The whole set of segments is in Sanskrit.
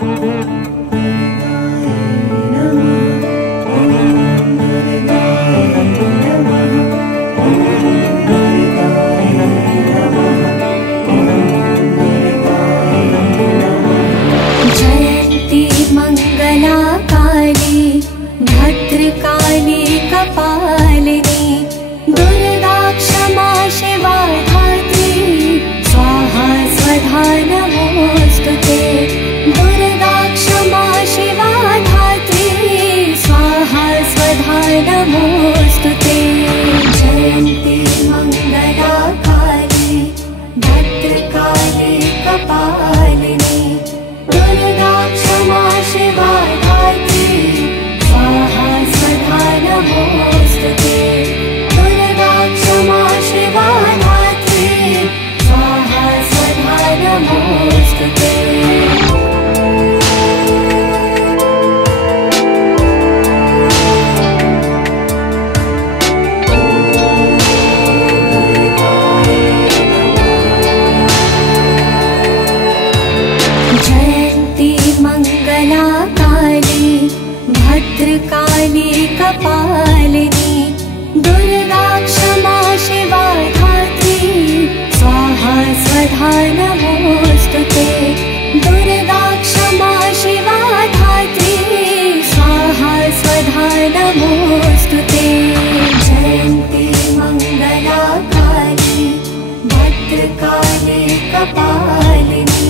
जयन्ती मंगला काली भद्रकाली कपालिनी दुर्गा क्षमा शिवा धात्री स्वाहा स्वधा नमोस्तुते। दुर्गा क्षमा शिवा धात्री स्वाहा स्वधा नमोस्तुते। जयन्ती मंगला काली भद्रकाली कपालिनी दुर्गा क्षमा शिवा धात्री स्वाहा स्वधा नमोस्तुते। दुर्गा क्षमा शिवा धात्री स्वाहा स्वधा नमोस्तुते। जयन्ती मंगला काली भद्रकाली कपालिनी दुर्गा क्षमा शिवा धात्री स्वाहा स्वधा नमोस्तुते। दुर्गा क्षमा शिवा धात्री स्वाहा स्वधा नमोस्तुते। जयन्ती मंगला काली भद्रकाली कपालिनी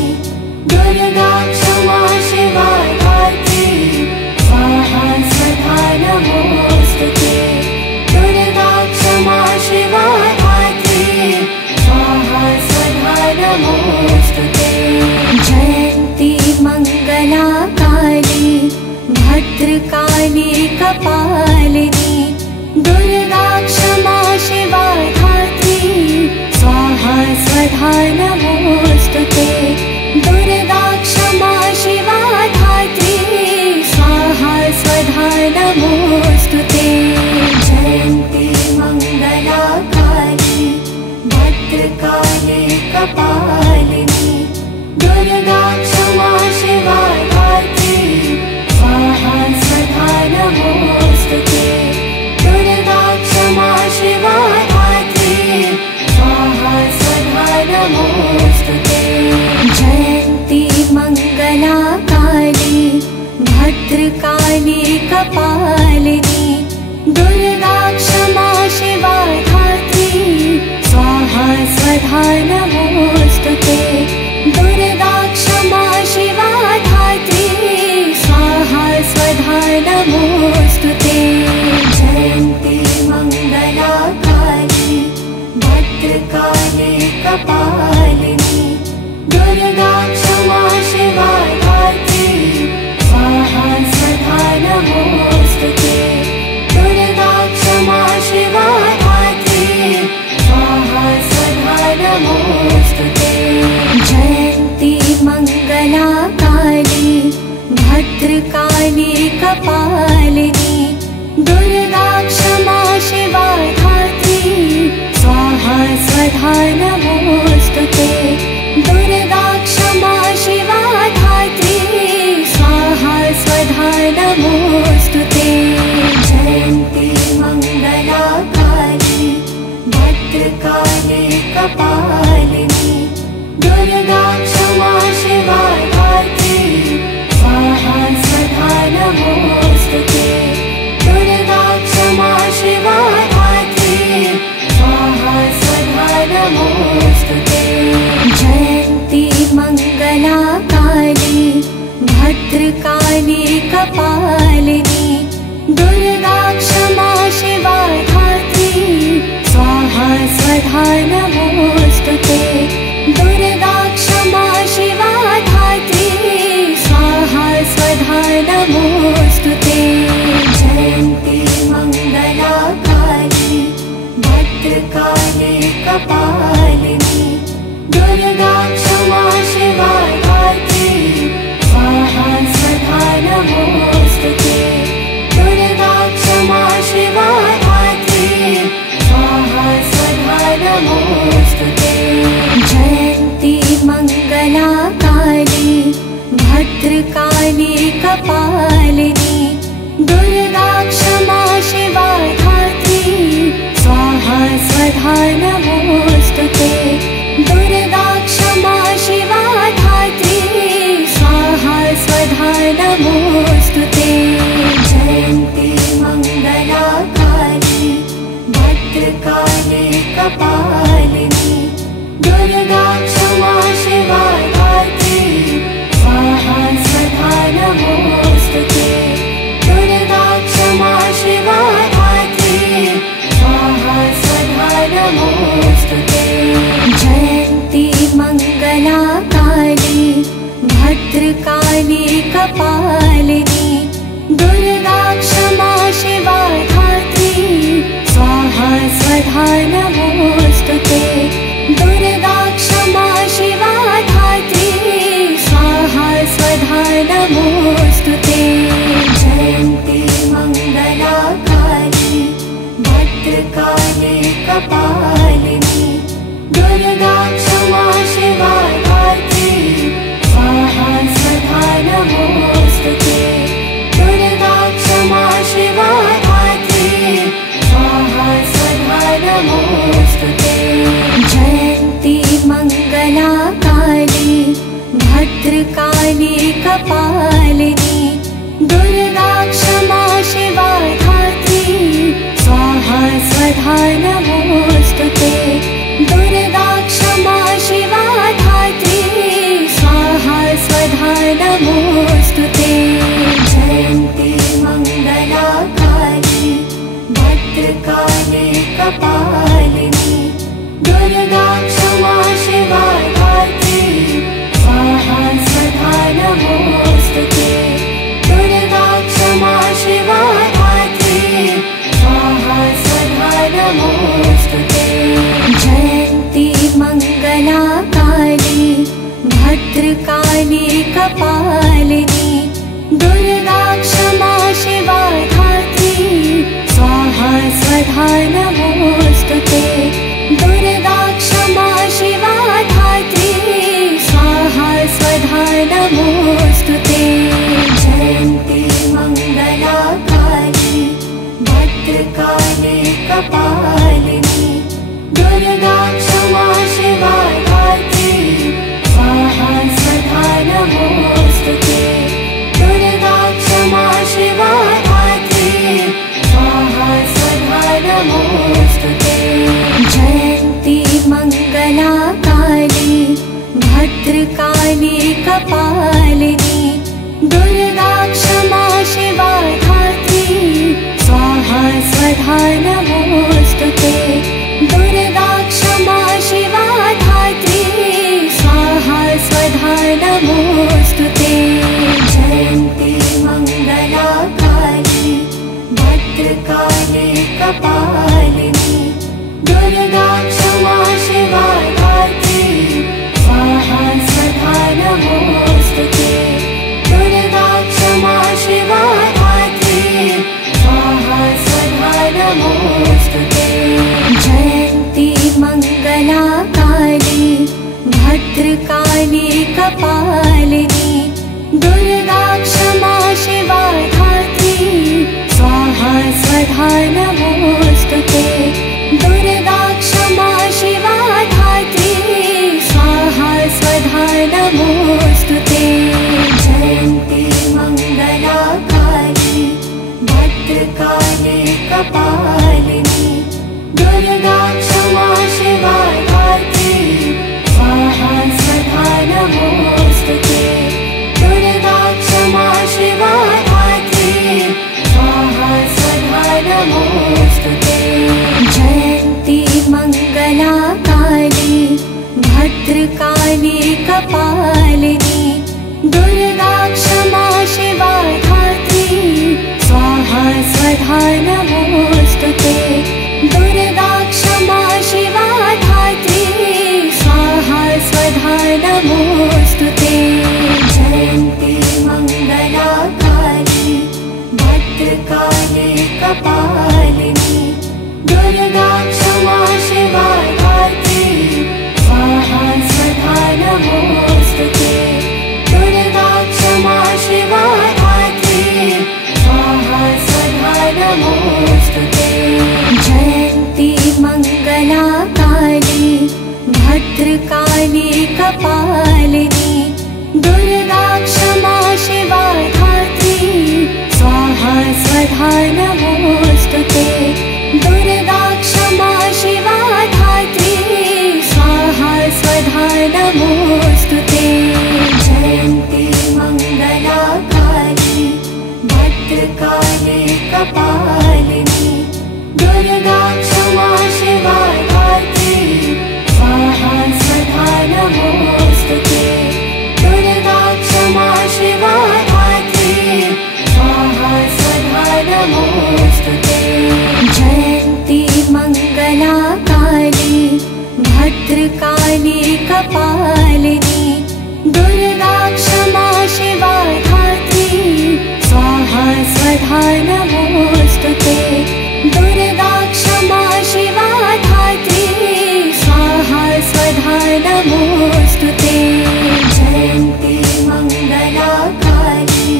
दुर्गा क्षमा शिवा धात्री स्वाहा स्वधा नमोस्तुते। दुर्गा क्षमा शिवा धात्री स्वाहा स्वधा नमोस्तुते। जयन्ती मंगला काली भद्रकाली कपालिनी दुर्गा क्षमा शिवा धात्री स्वाहा स्वधा नमोस्तुते। दुर्गा क्षमा शिवा धात्री स्वाहा स्वधा नमोस्तुते। जयन्ती मंगला काली भद्रकाली कपालिनी दुर्गा क्षमा शिवा धात्री स्वाहा स्वधा नमोस्तुते। दुर्गा क्षमा शिवा धात्री स्वाहा स्वधा नमोस्तुते। जयन्ती मंगला काली भद्रकाली कपालिनी दुर्गा क्षमा शिवा धात्री स्वाहा स्वधा नमोस्तुते। दुर्गा क्षमा शिवा धात्री स्वाहा स्वधा नमोस्तुते। जयन्ती मंगला काली भद्रकाली कपालिनी दुर्गा क्षमा शिवा धात्री स्वाहा स्वधा नमोस्तुते। दुर्गा क्षमा शिवा धात्री स्वाहा स्वधा नमोस्तुते। जयन्ती मंगला काली भद्रकाली कपालिनी दुर्गा क्षमा शिवा धात्री स्वाहा स्वधा नमोस्तुते। दुर्गा क्षमा शिवा धात्री स्वाहा स्वधा नमोस्तुते। जयन्ती मंगला काली भद्रकाली कपालिनी दुर्गा क्षमा शिवा धात्री स्वाहा स्वधा नमोस्तुते। दुर्गा क्षमा शिवा धात्री स्वाहा स्वधा नमोस्तुते। जयन्ती मंगला काली भद्रकाली कपालिनी दुर्गा क्षमा शिवा धात्री स्वाहा स्वधा नमोस्तुते। दुर्गा क्षमा शिवा धात्री स्वाहा स्वधा नमोस्तुते। जयन्ती मंगला काली भद्रकाली कपालिनी दुर्गा क्षमा शिवा धात्री स्वाहा स्वधा नमोस्तुते। दुर्गा क्षमा शिवा धात्री स्वाहा स्वधा नमोस्तुते। जयन्ती मंगला काली भद्रकाली भद्रकाली कपालिनी दुर्गा क्षमा शिवा धात्री स्वाहा स्वधा नमोस्तुते दुर्गा क्षमा शिवा धात्री स्वाहा स्वधा नमोस्तुते जयन्ती मंगला काली भद्रकाली कपालिनी दुर्गा क्षमा शिवा धात्री स्वाहा स्वधा नमोस्तुते दुर्गा क्षमा शिवा धात्री स्वाहा स्वधा नमोस्तुते जयन्ती मंगला काली भद्रकाली कपालिनी दुर्गा क्षमा शिवा धात्री स्वाहा स्वधा नमोस्तुते दुर्गा क्षमा शिवा धात्री स्वाहा स्वधा नमोस्तुते जयन्ती मंगला काली भद्रकाली कपालिनी दुर्गा क्षमा शिवा धात्री स्वाहा स्वधा नमोस्तुते दुर्गा क्षमा शिवा धात्री स्वाहा स्वधा नमोस्तुते जयन्ती मंगला काली भद्रकाली कपालिनी दुर्गा क्षमा शिवा धात्री स्वाहा स्वधा नमोस्तुते दुर्गा क्षमा शिवा धात्री स्वाहा स्वधा नमोस्तुते जयन्ती मंगला काली भद्रकाली कपालिनी दुर्गा क्षमा शिवा धात्री स्वाहा स्वधा नमोस्तुते दुर्गा क्षमा शिवा धात्री स्वाहा स्वधा नमोस्तुते जयन्ती मंगला काली भद्रकाली कपालिनी दुर्गा क्षमा शिवा धात्री स्वाहा स्वधा नमोस्तुते दुर्गा क्षमा शिवा धात्री स्वाहा स्वधा नमोस्तुते जयन्ती मंगला काली भद्रकाली कपालिनी दुर्गा क्षमा शिवा धात्री स्वाहा स्वधा नमोस्तुते दुर्गा क्षमा शिवा धात्री स्वाहा स्वधा नमोस्तुते जयन्ती मंगला काली भद्रकाली कपालिनी दुर्गा क्षमा शिवा धात्री स्वाहा स्वधा नमोस्तुते दुर्गा क्षमा शिवा धात्री स्वाहा स्वधा नमोस्तुते जयन्ती मंगला काली भद्रकाली कपालिनी दुर्गा क्षमा शिवा धात्री स्वाहा स्वधा नमोस्तुते दुर्गा क्षमा शिवा धात्री स्वाहा स्वधा नमोस्तुते जयन्ती मंगला काली भद्रकाली कपालिनी दुर्गा क्षमा शिवा धात्री स्वाहा स्वधा नमोस्तुते दुर्गा क्षमा शिवा धात्री स्वाहा स्वधा नमोस्तुते जयन्ती मंगला काली भद्रकाली कपालिनी दुर्गा क्षमा शिवा धात्री स्वाहा स्वधा नमोस्तुते दुर्गा क्षमा शिवा धात्री स्वाहा स्वधा नमोस्तुते जयन्ती मंगला काली भद्रकाली कपालिनी दुर्गा क्षमा शिवा धात्री स्वाहा स्वधा नमोस्तुते दुर्गा क्षमा शिवा धात्री स्वाहा स्वधा नमोस्तुते जयन्ती मंगला काली भद्रकाली कपालिनी दुर्गा क्षमा शिवा धात्री स्वाहा स्वधा नमोस्तुते कपालिनी दुर्गा क्षमा शिवा धात्री स्वाहा स्वधा नमोऽस्तुते दुर्गा क्षमा शिवा धात्री स्वाहा स्वधा नमोऽस्तुते जयन्ती मङ्गला काली भद्रकाली कपालिनी दुर्गा क्षमा शिवा धात्री स्वाहा स्वधा नमोऽस्तुते दुर्गा क्षमा शिवा धात्री स्वाहा स्वधा नमोऽस्तुते जयन्ती मङ्गला काली भद्रकाली कपालिनी दुर्गा क्षमा शिवा धात्री स्वाहा स्वधा नमोऽस्तुते दुर्गा क्षमा शिवा धात्री स्वाहा स्वधा नमोऽस्तुते जयन्ती मङ्गला काली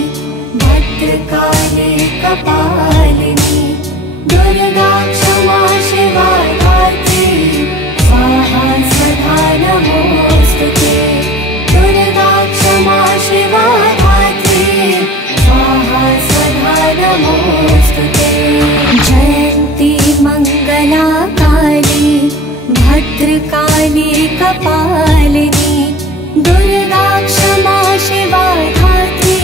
भद्रकाली कपालिनी दुर्गा क्षमा शिवा धात्री स्वाहा स्वधा नमोऽस्तुते दुर्गा क्षमा शिवा धात्री स्वाहा स्वधा नमोऽस्तुते जयन्ती मङ्गला काली भद्रकाली कपालिनी दुर्गा क्षमा शिवा धात्री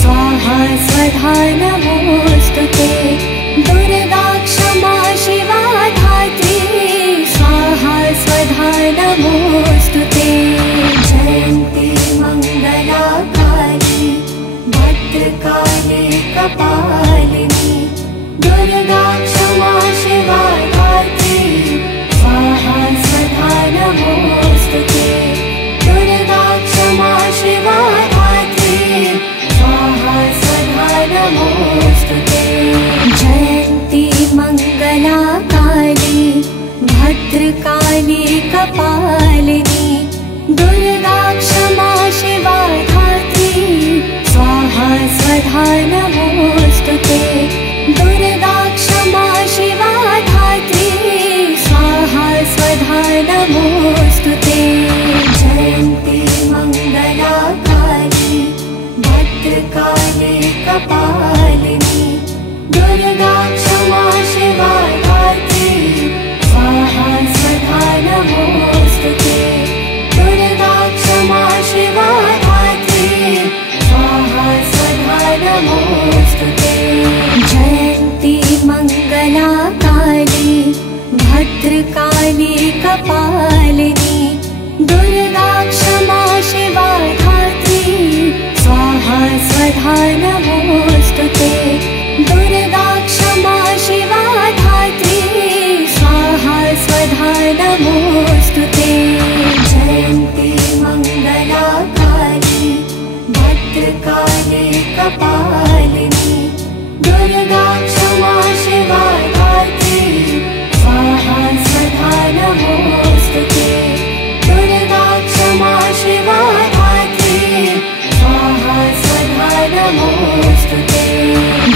स्वाहा स्वधा नमोऽस्तुते दुर्गा क्षमा शिवा धात्री स्वाहा स्वधा नमोऽस्तुते जयन्ती मङ्गला काली भद्रकाली कपालिनी दुर्गा क्षमा शिवा धात्री स्वाहा स्वधा नमोऽस्तुते दुर्गा क्षमा शिवा धात्री स्वाहा स्वधा नमोऽस्तुते जयन्ती मङ्गला काली भद्रकाली कपालिनी दुर्गा क्षमा शिवा धात्री स्वाहा स्वधा नमोऽस्तुते दुर्गा क्षमा शिवा धात्री स्वाहा स्वधा नमोऽस्तुते जयन्ती मङ्गला काली भद्रकाली कपालिनी दुर्गा क्षमा शिवा धात्री स्वाहा स्वधा नमोऽस्तुते दुर्गा क्षमा शिवा धात्री स्वाहा स्वधा नमोऽस्तुते जयन्ती मङ्गला काली भद्रकाली कपालिनी दुर्गा क्षमा शिवा धात्री स्वाहा स्वधा नमोऽस्तुते दुर्गा क्षमा शिवा धात्री स्वाहा स्वधा नमोऽस्तुते जयन्ती मङ्गला काली भद्रकाली कपालिनी दुर्गा क्षमा शिवा धात्री स्वाहा स्वधा नमोऽस्तुते दुर्गा क्षमा शिवा धात्री स्वाहा स्वधा नमोऽस्तुते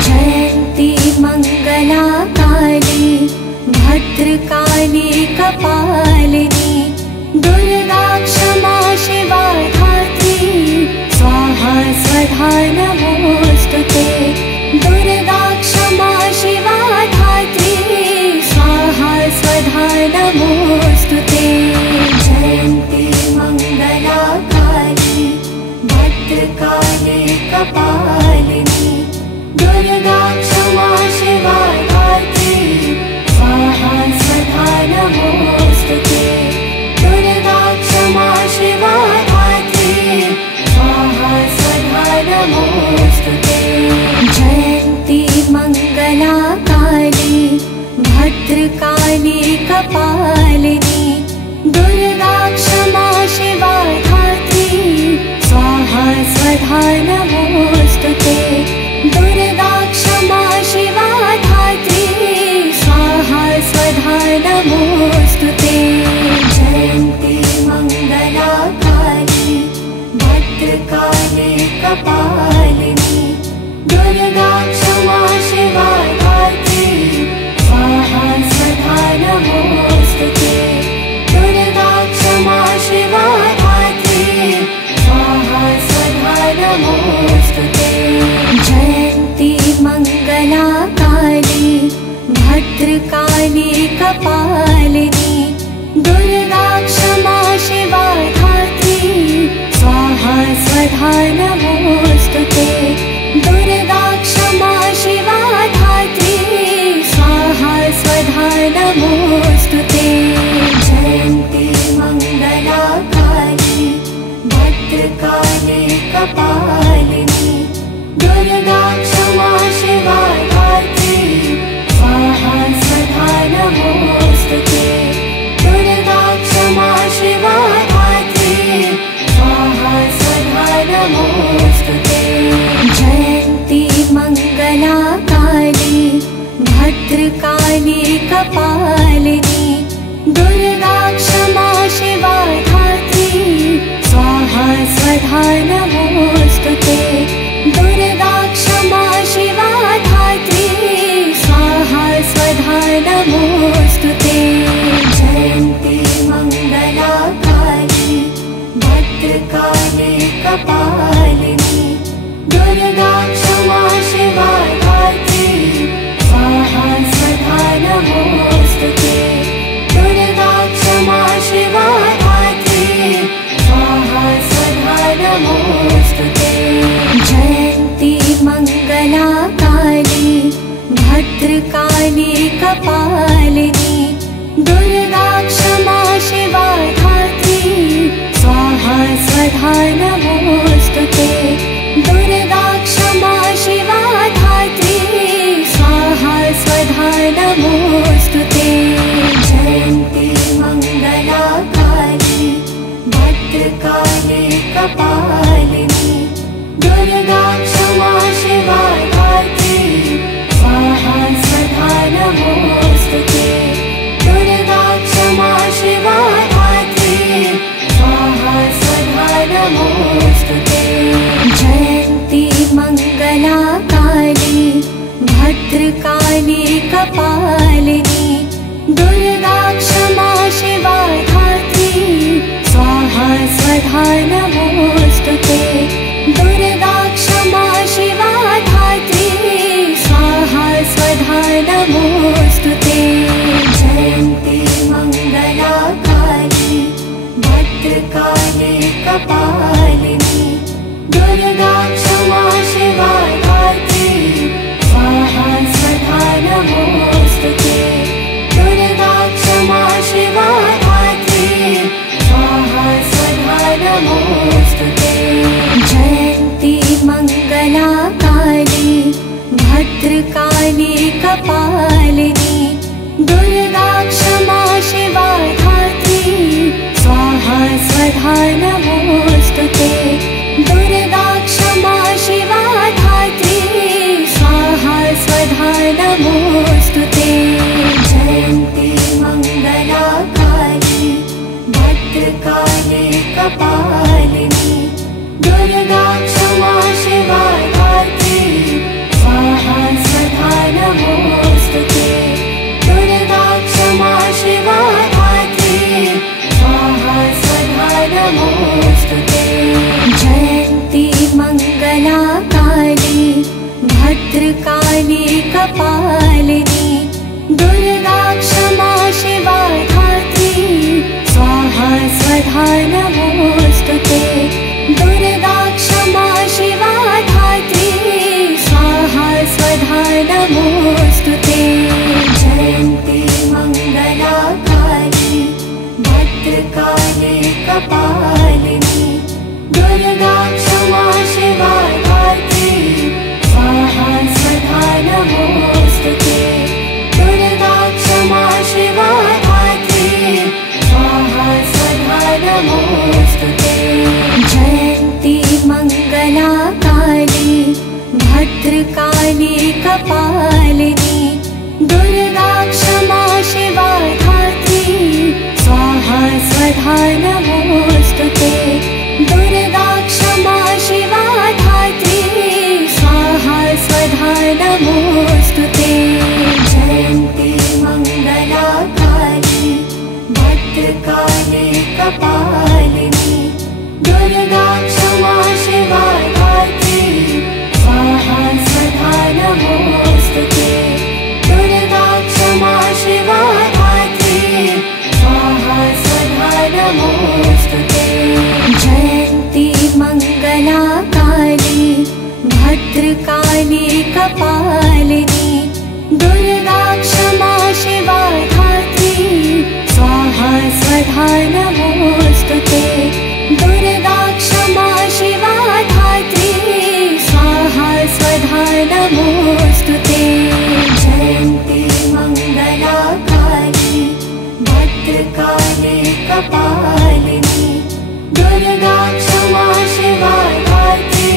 जयन्ती मङ्गला काली भद्रकाली कपालिनी दुर्गा क्षमा शिवा धात्री स्वाहा स्वधा नमोऽस्तुते दुर्गा क्षमा शिवा धात्री स्वाहा स्वधा नमोऽस्तुते जयन्ती मङ्गला काली भद्रकाली कपालिनी दुर्गा क्षमा शिवा धात्री स्वाहा स्वधा नमोऽस्तुते दुर्गा क्षमा शिवा धात्री स्वाहा स्वधा नमोऽस्तुते जयन्ती मङ्गला काली भद्रकाली कपालिनी दुर्गा क्षमा शिवा धात्री स्वाहा स्वधा नमोऽस्तुते दुर्गा क्षमा शिवा धात्री स्वाहा स्वधा नमोऽस्तुते जयन्ती मङ्गला काली भद्रकाली कपालिनी दुर्गा क्षमा शिवा धात्री स्वाहा स्वधा नमोऽस्तुते दुर्गा क्षमा शिवा धात्री कपालिनी दुर्गा क्षमा शिवा धात्री स्वाहा स्वधा नमोस्तुते दुर्गा क्षमा शिवा धात्री स्वाहा स्वधा नमोस्तुते जयन्ती मंगला काली भद्रकाली कपालिनी दुर्गा क्षमा शिवा धात्री स्वाहा स्वधा नमोस्तुते दुर्गा क्षमा शिवा धात्री स्वाहा स्वधा नमोस्तुते जयन्ती मंगला काली भद्रकाली कपालिनी दुर्गा क्षमा शिवा धात्री स्वाहा स्वधा नमोस्तुते दुर्गा क्षमा शिवा धात्री स्वाहा स्वधा नमोस्तुते जयन्ती मंगला काली भद्रकाली कपालिनी दुर्गा क्षमा शिवा धात्री स्वाहा स्वधा नमोस्तुते दुर्गा क्षमा शिवा धात्री स्वाहा स्वधा नमोस्तुते जयन्ती मंगला काली भद्रकाली कपालिनी दुर्गा क्षमा शिवा धात्री स्वाहा स्वधा नमोस्तुते दुर्गा क्षमा शिवा धात्री स्वाहा स्वधा नमोस्तुते जयन्ती मंगला काली भद्रकाली कपालिनी दुर्गा क्षमा शिवा धात्री स्वाहा स्वधा नमोस्तुते दुर्गा क्षमा शिवा धात्री स्वाहा स्वधा नमोस्तुते जयन्ती मंगला काली भद्रकाली कपालिनी दुर्गा क्षमा शिवा धात्री स्वाहा स्वधा नमोस्तुते दुर्गा क्षमा शिवा धात्री स्वाहा स्वधा नमोस्तुते जयन्ती मंगला काली भद्रकाली कपालिनी दुर्गा क्षमा शिवा धात्री स्वाहा स्वधा नमोस्तुते दुर्गा क्षमा शिवा धात्री स्वाहा स्वधा नमोस्तुते जयन्ती मंगला काली भद्रकाली कपालिनी दुर्गा क्षमा शिवा धात्री स्वाहा स्वधा नमोस्तुते दुर्गा क्षमा शिवा धात्री स्वाहा स्वधा नमोस्तुते जयन्ती मंगला काली भद्रकाली कपालिनी दुर्गा क्षमा शिवा धात्री स्वाहा स्वधा नमोस्तुते दुर्गा क्षमा शिवा धात्री स्वाहा स्वधा नमोस्तुते जयन्ती मंगला काली भद्रकाली कपालिनी दुर्गा क्षमा शिवा धात्री स्वाहा स्वधा नमोस्तुते दुर्गा क्षमा शिवा धात्री स्वाहा स्वधा नमोस्तुते जयन्ती मंगला काली भद्रकाली कपालिनी दुर्गा क्षमा शिवा धात्री स्वाहा स्वधा नमोस्तुते दुर्गा क्षमा शिवा धात्री स्वाहा स्वधा नमोस्तुते जयन्ती मंगला काली भद्रकाली कपालिनी दुर्गा क्षमा शिवा धात्री स्वाहा स्वधा नमोस्तुते दुर्गा क्षमा शिवा धात्री स्वाहा स्वधा नमोस्तुते जयन्ती मंगला काली भद्रकाली कपालिनी दुर्गा क्षमा शिवा धात्री स्वाहा स्वधा नमोस्तुते दुर्गा क्षमा शिवा भद्रकाली कपालिनी दुर्गा क्षमा शिवा धात्री स्वाहा स्वधा नमोऽस्तुते दुर्गा क्षमा शिवा धात्री स्वाहा स्वधा नमोऽस्तुते जयन्ती मंगला काली भद्रकाली कपालिनी दुर्गा क्षमा शिवा धात्री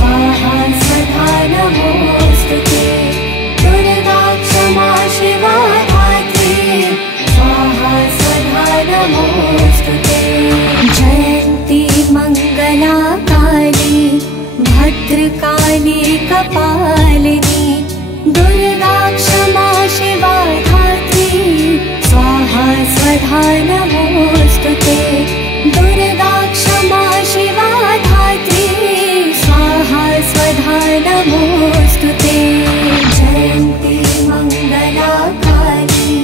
स्वाहा स्वधा नमोऽस्तुते दुर्गा क्षमा शिवा धात्री स्वाहा स्वधा नमोऽस्तुते जयन्ती मंगला काली भद्रकाली कपालिनी दुर्गा क्षमा शिवा धात्री स्वाहा स्वधा नमोऽस्तुते दुर्गा क्षमा शिवा धात्री स्वाहा स्वधा नमोऽस्तुते जयन्ती मंगला काली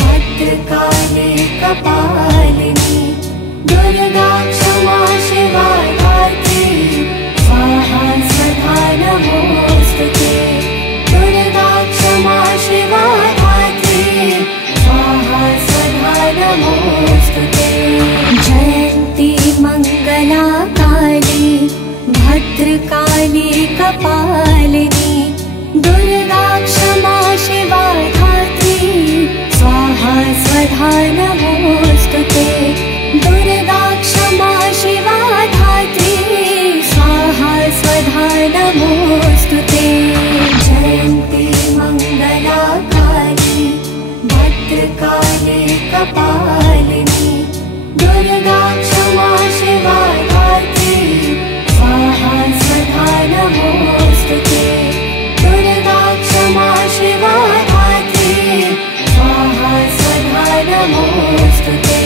भद्रकाली कपालिनी दुर्गा क्षमा शिवा धात्री स्वाहा स्वधा नमोऽस्तुते दुर्गा क्षमा शिवा धात्री स्वाहा स्वधा नमोऽस्तुते जयन्ती मंगला काली भद्रकाली कपालिनी दुर्गा क्षमा शिवा धात्री स्वाहा स्वधा नमोऽस्तुते दुर्गा क्षमा शिवा धात्री स्वाहा स्वधा नमोऽस्तुते जयन्ती मंगला काली भद्रकाली कपालिनी दुर्गा क्षमा शिवा धात्री स्वाहा स्वधा नमोऽस्तुते दुर्गा क्षमा शिवा धात्री स्वाहा स्वधा नमोऽस्तुते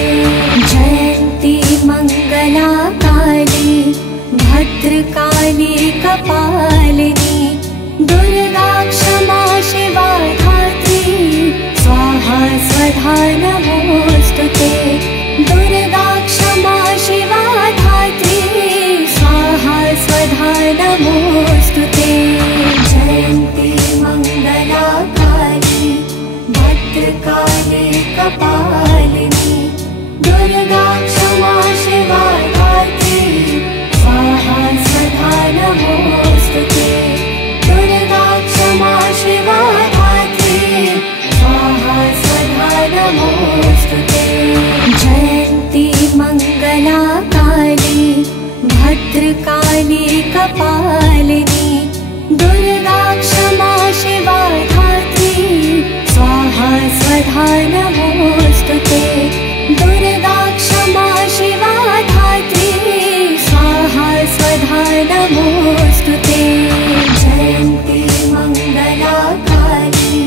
जयन्ती मंगला काली भद्रकाली कपालिनी दुर्गा क्षमा शिवा धात्री स्वाहा स्वधा नमोऽस्तुते दुर्गा क्षमा शिवा धात्री स्वाहा स्वधा नमोऽस्तुते जयन्ती मंगला काली भद्रकाली कपालिनी दुर्गा क्षमा शिवा धात्री स्वाहा स्वधा नमोऽस्तुते दुर्गा क्षमा शिवा धात्री स्वाहा स्वधा नमोऽस्तुते जयन्ती मंगला काली भद्रकाली कपालिनी दुर्गा क्षमा शिवा धात्री स्वाहा स्वधा नमोऽस्तुते दुर्गा क्षमा शिवा धात्री स्वाहा स्वधा नमोऽस्तुते जयन्ती मंगला काली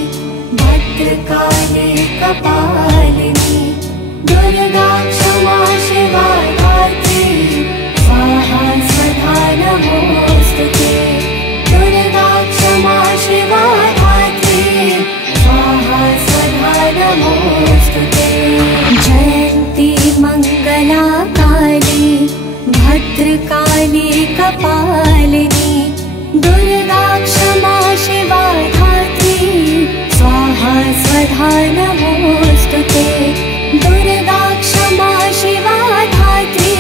भद्रकाली कपालिनी दुर्गा क्षमा शिवा धात्री स्वाहा स्वधा नमोऽस्तुते दुर्गा क्षमा शिवा धात्री स्वाहा स्वधा नमोऽस्तुते जयन्ती मंगला काली भद्रकाली कपालिनी दुर्गा क्षमा शिवा धात्री स्वाहा स्वधा नमोऽस्तुते दुर्गा क्षमा शिवा धात्री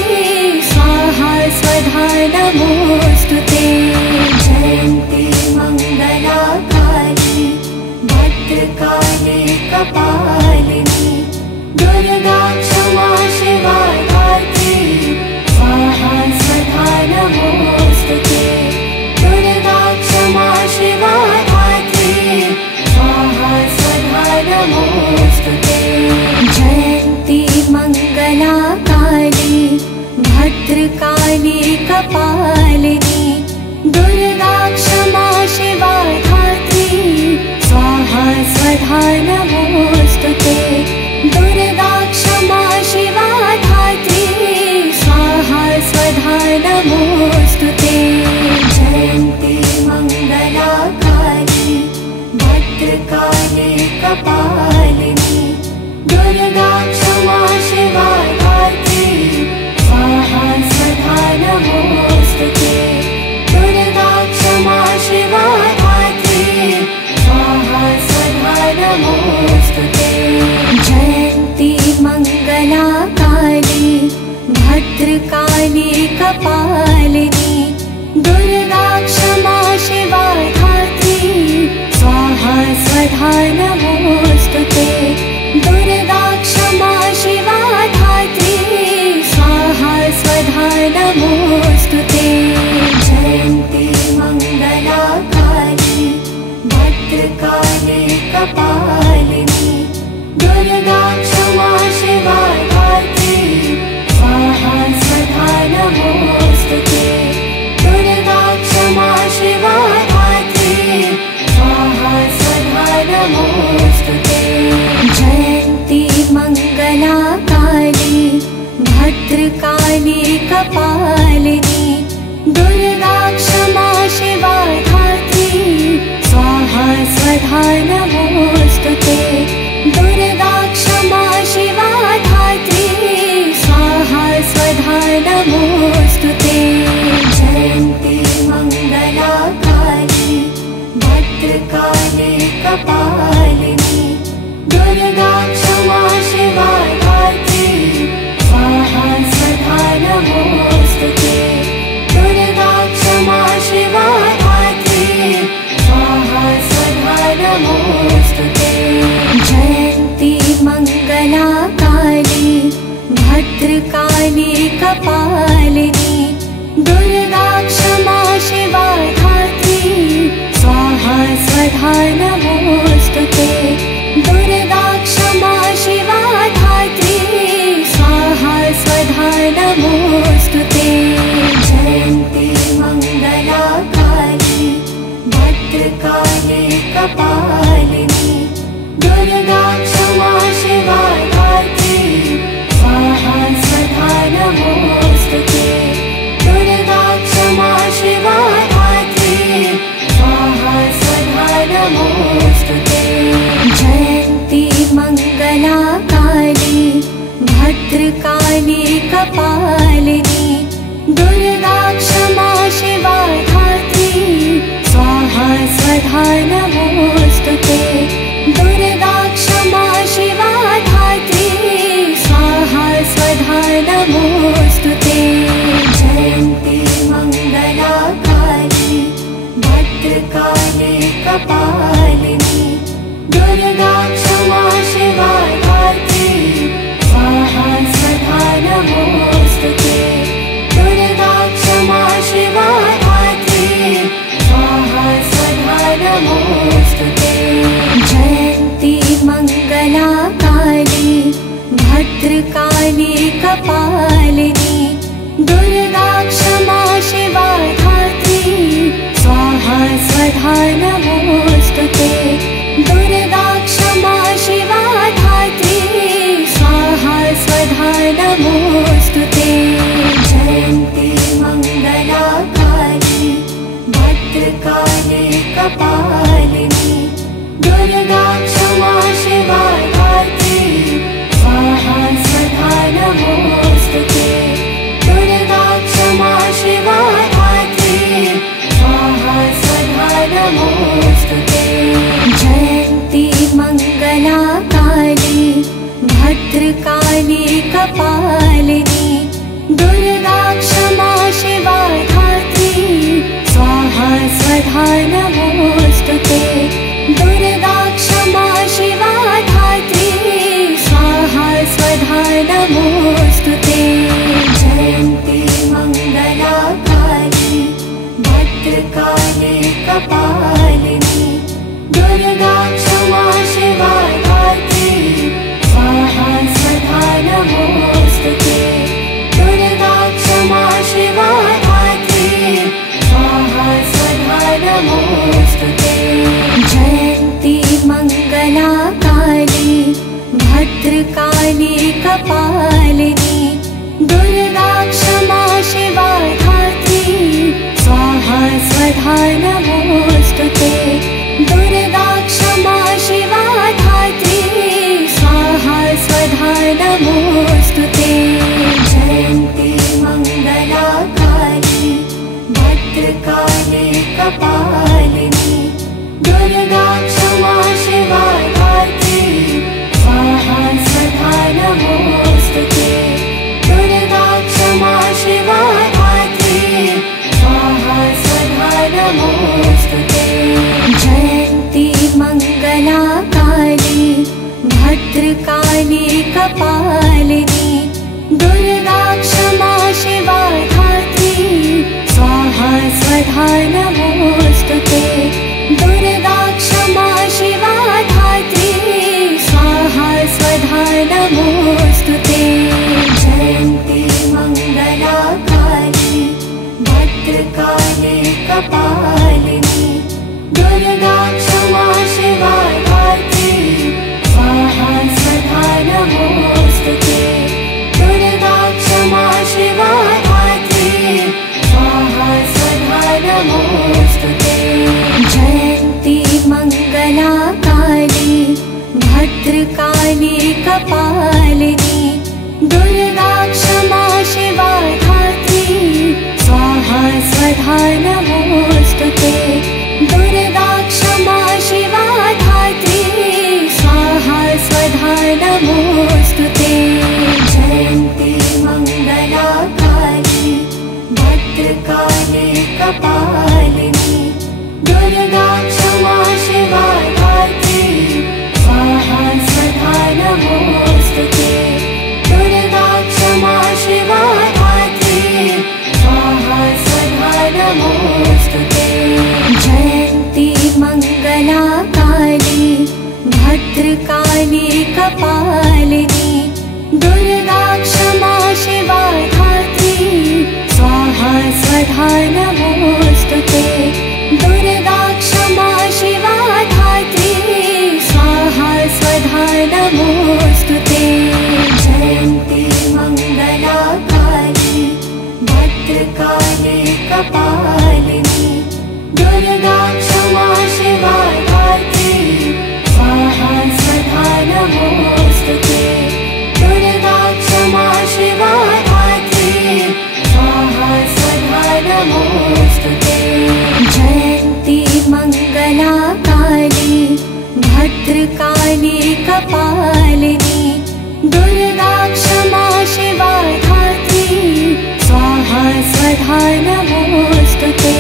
स्वाहा स्वधा नमोऽस्तुते जयन्ती मंगला काली भद्रकाली कपालिनी दुर्गा क्षमा शिवा धात्री स्वाहा स्वधा नमोऽस्तुते दुर्गा क्षमा शिवा धात्री स्वाहा स्वधा नमोऽस्तुते जयन्ती मंगला काली भद्रकाली कपालिनी दुर्गा क्षमा शिवा धात्री स्वाहा स्वधा नमोऽस्तुते दुर्गा क्षमा शिवा धात्री स्वाहा स्वधा नमोऽस्तुते जयन्ती मंगला काली भद्रकाली कपालिनी दुर्गा क्षमा शिवा धात्री स्वाहा स्वधा नमोऽस्तुते दुर्गा क्षमा शिवा भद्रकाली कपालिनी दुर्गा क्षमा शिवा धात्री स्वाहा स्वधा नमोस्तुते दुर्गा क्षमा शिवा धात्री स्वाहा स्वधा नमोस्तुते जयन्ती मंगला काली भद्रकाली कपालिनी दुर्गा क्षमा शिवा धात्री स्वाहा स्वधा नमोस्तुते दुर्गा क्षमा शिवा धात्री स्वाहा स्वधा नमोस्तुते जयन्ती मंगला काली भद्रकाली कपालिनी दुर्गा क्षमा शिवा धात्री स्वाहा स्वधा नमोस्तुते दुर्गा क्षमा शिवा धात्री स्वाहा स्वधा नमोस्तुते जयन्ती मंगला काली भद्रकाली कपालिनी दुर्गा क्षमा शिवा धात्री स्वाहा स्वधा नमोस्तुते दुर्गा क्षमा शिवा धात्री स्वाहा स्वधा नमोस्तुते जयन्ती मंगला काली भद्रकाली कपालिनी दुर्गा क्षमा शिवा धात्री स्वाहा स्वधा नमोस्तुते दुर्गा क्षमा शिवा धात्री स्वाहा स्वधा नमोस्तुते जयन्ती मंगला काली भद्रकाली कपालिनी दुर्गा क्षमा शिवा धात्री स्वाहा स्वधा नमोस्तुते दुर्गा क्षमा शिवा धात्री स्वाहा स्वधा नमोस्तुते जयन्ती मंगला काली भद्रकाली कपालिनी दुर्गा क्षमा शिवा धात्री स्वाहा स्वधा नमोस्तुते दुर्गा क्षमा शिवा धात्री स्वाहा स्वधा नमोस्तुते जयन्ती मंगला काली भद्रकाली कपालिनी दुर्गा क्षमा शिवा धात्री स्वाहा स्वधा नमोस्तुते दुर्गा क्षमा शिवा धात्री स्वाहा स्वधा नमोस्तुते जयन्ती मंगला काली भद्रकाली कपालिनी दुर्गा क्षमा शिवा धात्री स्वाहा स्वधा नमोस्तुते दुर्गा क्षमा शिवा धात्री स्वाहा स्वधा नमोस्तुते जयन्ती मंगला काली भद्रकाली कपालिनी दुर्गा क्षमा शिवा धात्री स्वाहा स्वधा नमोस्तुते दुर्गा क्षमा शिवा धात्री स्वाहा स्वधा नमोस्तुते जयन्ती मंगला काली भद्रकाली कपालिनी दुर्गा क्षमा शिवा धात्री स्वाहा स्वधा नमोस्तुते दुर्गा क्षमा शिवा धात्री स्वाहा स्वधा नमोस्तुते जयन्ती मंगला काली भद्रकाली कपालिनी दुर्गा क्षमा शिवा धात्री स्वाहा स्वधा नमोस्तुते दुर्गा क्षमा शिवा धात्री स्वाहा स्वधा नमोस्तुते जयन्ती मंगला काली भद्रकाली कपालिनी दुर्गा क्षमा शिवा धात्री स्वाहा स्वधा नमोस्तुते दुर्गा क्षमा शिवा धात्री स्वाहा स्वधा नमोस्तुते जयन्ती मंगला काली भद्रकाली कपालिनी दुर्गा क्षमा शिवा धात्री स्वाहा स्वधा नमोस्तुते दुर्गा क्षमा शिवा नमोऽस्तुते। जयन्ती मङ्गला काली भद्रकाली कपालिनी दुर्गा क्षमा शिवा धात्री स्वाहा स्वधा नमोऽस्तुते। दुर्गा क्षमा शिवा धात्री स्वाहा स्वधा नमोऽस्तुते। जयन्ती मङ्गला काली भद्रकाली कपालिनी दुर्गा क्षमा शिवा धात्री स्वाहा स्वधा नमोऽस्तुते। दुर्गा क्षमा शिवा धात्री स्वाहा स्वधा नमोऽस्तुते। जयन्ती मङ्गला काली भद्रकाली कपालिनी दुर्गा क्षमा शिवा धात्री स्वाहा स्वधा नमोऽस्तुते। दुर्गा क्षमा शिवा धात्री स्वाहा स्वधा नमोऽस्तुते। जयन्ती मङ्गला काली भद्रकाली कपालिनी दुर्गा क्षमा शिवा धात्री स्वाहा स्वधा नमोऽस्तुते। दुर्गा क्षमा शिवा धात्री स्वाहा स्वधा नमोऽस्तुते। जयन्ती मङ्गला काली भद्रकाली कपालिनी दुर्गा क्षमा शिवा धात्री स्वाहा स्वधा नमोऽस्तुते। दुर्गा क्षमा शिवा धात्री स्वाहा स्वधा नमोऽस्तुते। जयन्ती मङ्गला काली भद्रकाली कपालिनी दुर्गा क्षमा शिवा धात्री स्वाहा स्वधा नमोऽस्तुते। दुर्गा क्षमा शिवा धात्री स्वाहा स्वधा नमोऽस्तुते। जयन्ती मङ्गला काली भद्रकाली कपालिनी दुर्गा क्षमा शिवा धात्री स्वाहा स्वधा नमोऽस्तुते।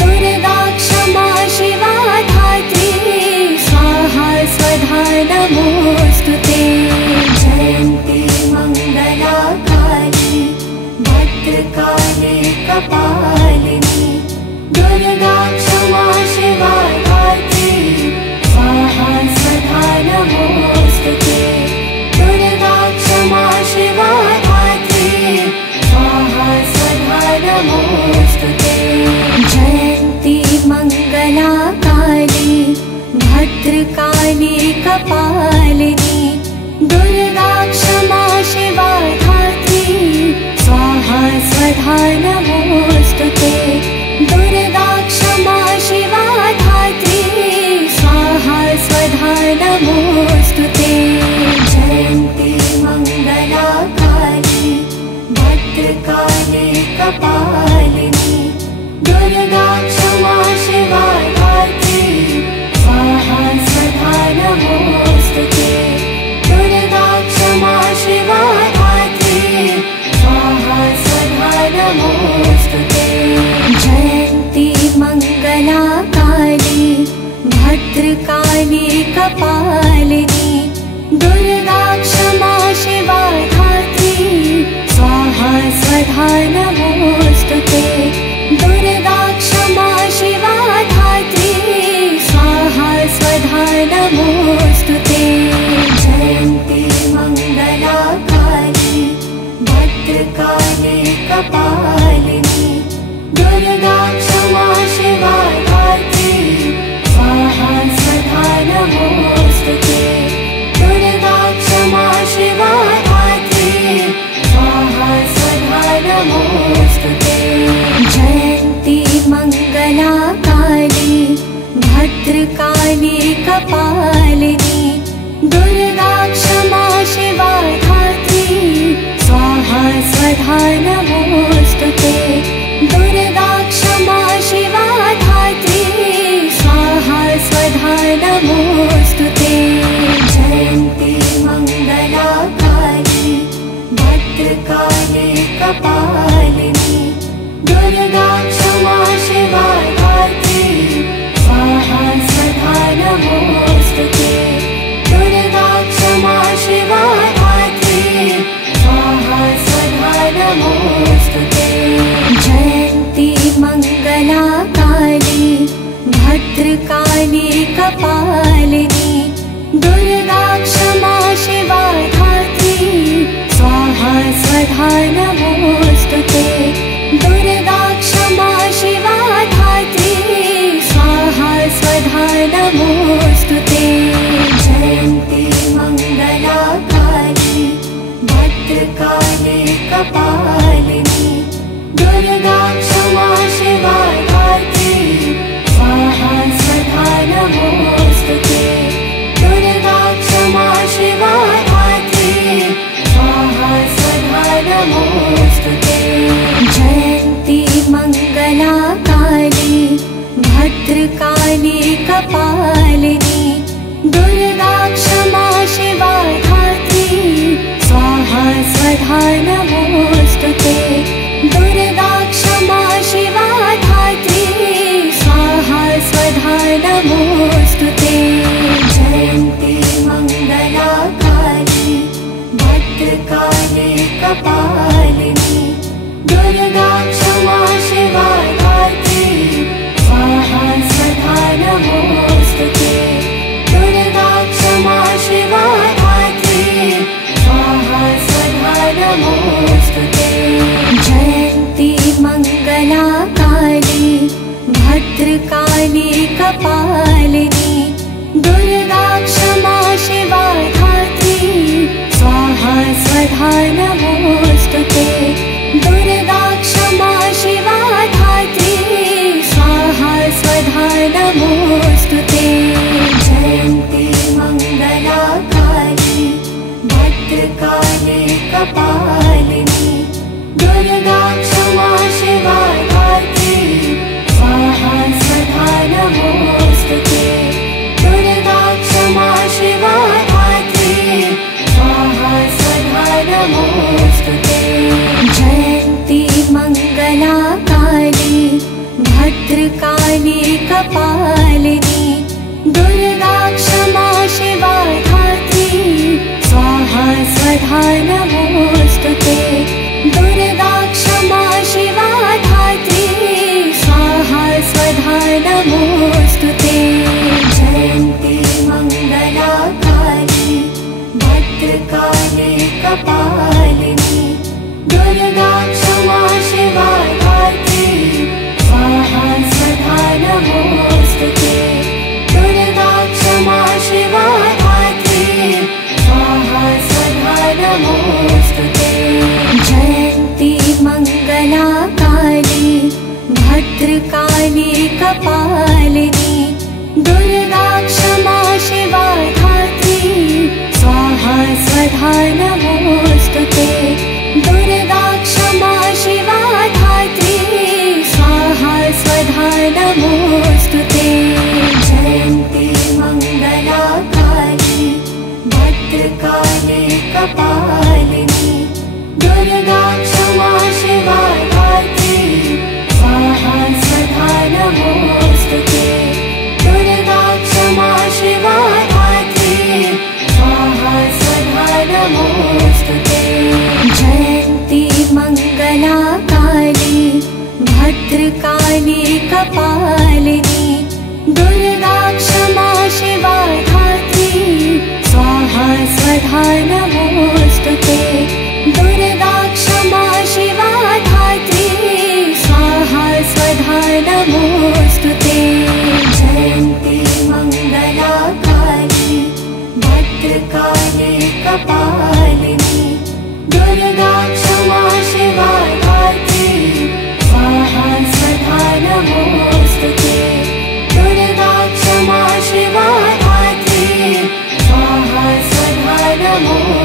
दुर्गा क्षमा शिवा धात्री स्वाहा स्वधा नमोऽस्तुते। जयन्ती मङ्गला काली भद्रकाली कपालिनी दुर्गा क्षमा शिवा धात्री स्वाहा स्वधा नमोऽस्तुते। दुर्गा क्षमा शिवा धात्री स्वाहा स्वधा नमोऽस्तुते। जयन्ती मङ्गला काली भद्रकाली कपालिनी दुर्गा क्षमा शिवा धात्री स्वाहा स्वधा नमोऽस्तुते। दुर्गा क्षमा शिवा धात्री स्वाहा स्वधा नमोऽस्तुते। जयन्ती मङ्गला काली भद्रकाली कपालिनी दुर्गा क्षमा शिवा धात्री स्वाहा स्वधा नमोऽस्तुते। दुर्गा क्षमा शिवा धात्री स्वाहा स्वधा नमोऽस्तुते। जयन्ती मङ्गला काली भद्रकाली कपालिनी दुर्गा क्षमा शिवा धात्री स्वाहा स्वधा नमोऽस्तुते। दुर्गा क्षमा शिवा धात्री स्वाहा स्वधा नमोऽस्तुते। जयन्ती मङ्गला काली भद्रकाली कपालिनी दुर्गा क्षमा शिवा धात्री स्वाहा स्वधा नमोऽस्तुते। दुर्गा क्षमा शिवा धात्री स्वाहा स्वधा नमोऽस्तुते। जयन्ती मङ्गला काली भद्रकाली कपालिनी दुर्गा क्षमा शिवा धात्री स्वाहा स्वधा नमोऽस्तुते। दुर्गा क्षमा शिवा धात्री स्वाहा स्वधा नमोऽस्तुते। जयन्ती मङ्गला काली भद्रकाली कपालिनी दुर्गा क्षमा शिवा धात्री भद्रकाली कपालिनी दुर्गा क्षमा शिवा धात्री स्वाहा स्वधा नमोस्तुते दुर्गा क्षमा शिवा धात्री स्वाहा स्वधा नमोस्तुते जयन्ती मंगला काली भद्रकाली कपालिनी दुर्गा क्षमा शिवा धात्री स्वाहा स्वधा नमोस्तुते दुर्गा क्षमा शिवा धात्री स्वाहा स्वधा नमोस्तुते जयन्ती मंगला काली भद्रकाली कपालिनी दुर्गा क्षमा शिवा धात्री स्वाहा स्वधा नमोस्तुते दुर्गा क्षमा शिवा धात्री स्वाहा स्वधा नमोस्तुते जयन्ती मंगला काली भद्रकाली कपालिनी दुर्गा क्षमा शिवा धात्री स्वाहा स्वधा नमोस्तुते दुर्गा क्षमा शिवा धात्री स्वाहा स्वधा नमोस्तुते जयन्ती मंगला काली भद्रकाली कपालिनी दुर्गा क्षमा शिवा धात्री स्वाहा स्वधा नमोस्तुते दुर्गा क्षमा शिवा धात्री स्वाहा स्वधा नमोस्तुते जयन्ती मंगला काली भद्रकाली कपालिनी दुर्गा क्षमा शिवा धात्री स्वाहा स्वधा नमोस्तुते दुर्गा क्षमा शिवा धात्री स्वाहा स्वधा नमोस्तुते जयन्ती मंगला काली भद्रकाली कपालिनी दुर्गा क्षमा शिवा धात्री स्वाहा स्वधा नमोस्तुते दुर्गा क्षमा शिवा धात्री स्वाहा स्वधा नमोस्तुते जयन्ती मंगला काली भद्रकाली कपालिनी दुर्गा क्षमा शिवा धात्री स्वाहा स्वधा नमोस्तुते दुर्गा क्षमा शिवा धात्री स्वाहा स्वधा नमोस्तुते जयन्ती मंगला काली भद्रकाली कपालिनी दुर्गा क्षमा शिवा धात्री स्वाहा स्वधा नमोस्तुते दुर्गा क्षमा शिवा धात्री स्वाहा स्वधा नमोस्तुते जयन्ती मंगला काली भद्रकाली कपालिनी दुर्गा क्षमा शिवा धात्री स्वाहा स्वधा नमोस्तुते दुर्गा क्षमा शिवा धात्री स्वाहा स्वधा नमोस्तुते जयन्ती मंगला काली भद्रकाली कपालिनी दुर्गा क्षमा शिवा धात्री स्वाहा स्वधा नमोस्तुते दुर्गा क्षमा शिवा धात्री स्वाहा स्वधा नमोस्तुते जयन्ती मंगला काली भद्रकाली कपालिनी दुर्गा क्षमा शिवा धात्री स्वाहा स्वधा नमोस्तुते दुर्गा क्षमा शिवा धात्री स्वाहा स्वधा नमोस्तुते